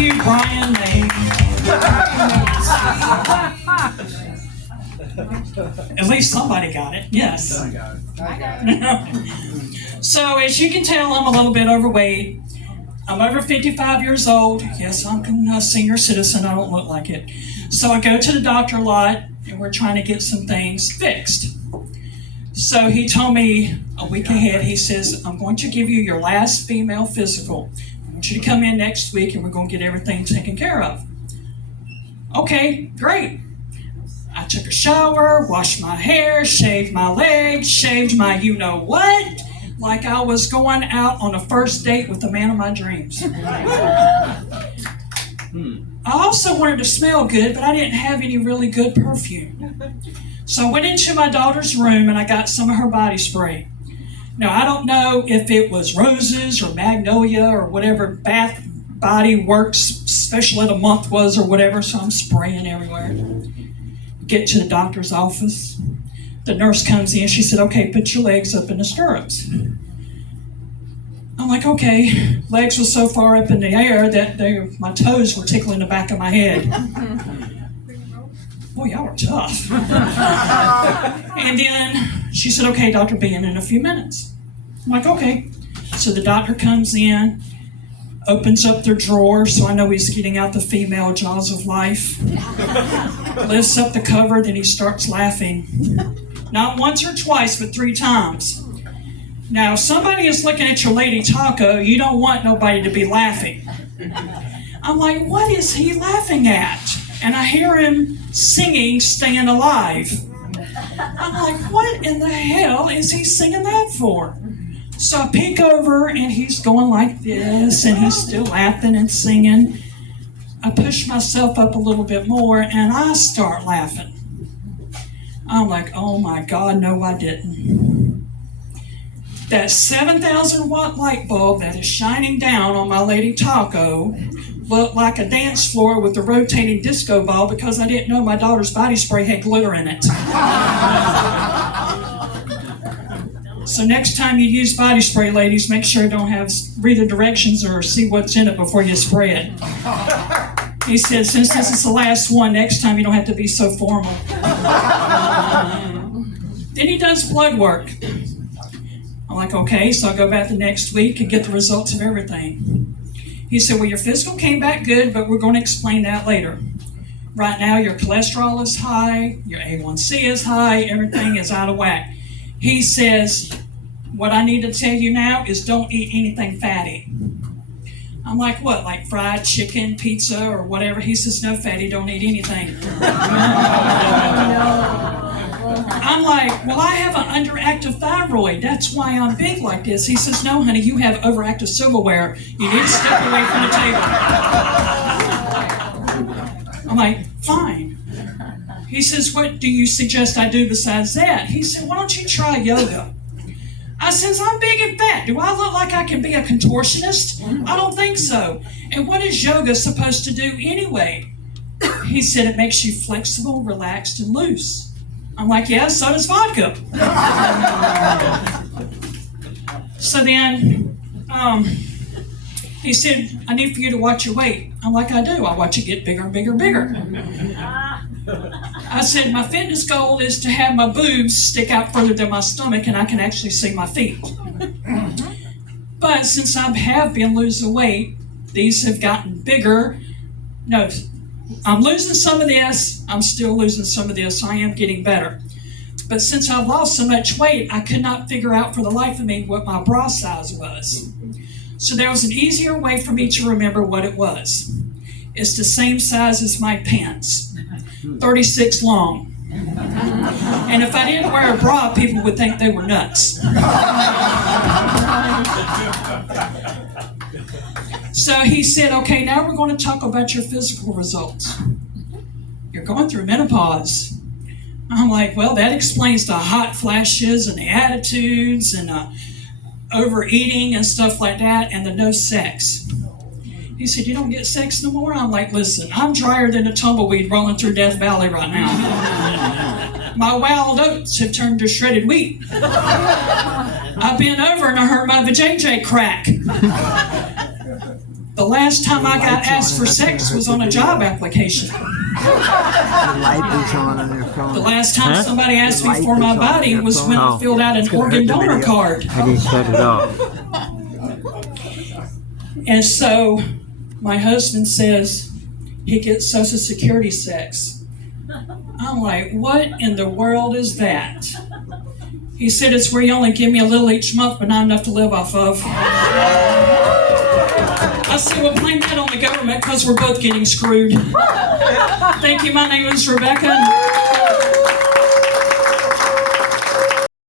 you, Brian. At least somebody got it. Yes. I got it. So as you can tell, I'm a little bit overweight. I'm over 55 years old. Yes, I'm a senior citizen. I don't look like it. So I go to the doctor a lot, and we're trying to get some things fixed. So he told me a week ahead, he says, I'm going to give you your last female physical. I want you to come in next week, and we're going to get everything taken care of. Okay, great. I took a shower, washed my hair, shaved my legs, shaved my you-know-what, like I was going out on a first date with the man of my dreams. I also wanted to smell good, but I didn't have any really good perfume. So I went into my daughter's room and I got some of her body spray. Now, I don't know if it was roses or magnolia or whatever Bath Body Works special of the month was or whatever, so I'm spraying everywhere. Get to the doctor's office. The nurse comes in. She said, okay, put your legs up in the stirrups. I'm like, okay. Legs were so far up in the air that my toes were tickling the back of my head. Boy, y'all were tough. And then she said, okay, Dr. B, in a few minutes. I'm like, okay. So the doctor comes in, opens up their drawer, so I know he's getting out the female jaws of life. Lifts up the cover, then he starts laughing. Not once or twice, but 3 times. Now, if somebody is looking at your lady taco, you don't want nobody to be laughing. I'm like, what is he laughing at? And I hear him singing Staying Alive. I'm like, what in the hell is he singing that for? So I peek over, and he's going like this, and he's still laughing and singing. I push myself up a little bit more, and I start laughing. I'm like, oh my God, no, I didn't. That 7,000 watt light bulb that is shining down on my lady taco looked like a dance floor with a rotating disco ball because I didn't know my daughter's body spray had glitter in it. So next time you use body spray, ladies, make sure you don't read the directions or see what's in it before you spray it. He said, since this is the last one, next time you don't have to be so formal. Then he does blood work. I'm like, okay, so I'll go back the next week and get the results of everything. He said, well, your physical came back good, but we're going to explain that later. Right now, your cholesterol is high, your A1C is high, everything is out of whack. He says, what I need to tell you now is don't eat anything fatty. I'm like, what, like fried chicken, pizza, or whatever? He says, no, fatty, don't eat anything. I'm like, well, I have an underactive thyroid. That's why I'm big like this. He says, no, honey, you have overactive silverware. You need to step away from the table. I'm like, fine. He says, what do you suggest I do besides that? He said, why don't you try yoga? I says, I'm big and fat. Do I look like I can be a contortionist? I don't think so. And what is yoga supposed to do anyway? He said, it makes you flexible, relaxed, and loose. I'm like, yeah, so does vodka. So then he said, I need for you to watch your weight. I'm like, I do. I watch it get bigger and bigger and bigger. I said, my fitness goal is to have my boobs stick out further than my stomach and I can actually see my feet. But since I have been losing weight, these have gotten bigger. No, I'm losing some of this. I'm still losing some of this. I am getting better. But since I've lost so much weight, I could not figure out for the life of me what my bra size was. So there was an easier way for me to remember what it was. It's the same size as my pants, 36 long. And if I didn't wear a bra, people would think they were nuts. So he said, okay, now we're going to talk about your physical results. You're going through menopause. I'm like, well, that explains the hot flashes and the attitudes and overeating and stuff like that and the no sex. He said, you don't get sex no more? I'm like, listen, I'm drier than a tumbleweed rolling through Death Valley right now. My wild oats have turned to shredded wheat. I bent over and I heard my vajayjay crack. The last time I got asked for sex was on a job application. The light is on your phone. The last time somebody asked me for my body was when I filled out an organ donor card. I just shut it off. And so my husband says he gets Social Security sex. I'm like, what in the world is that? He said it's where you only give me a little each month, but not enough to live off of. I said, well, blame that on the government because we're both getting screwed. Thank you. My name is Rebecca.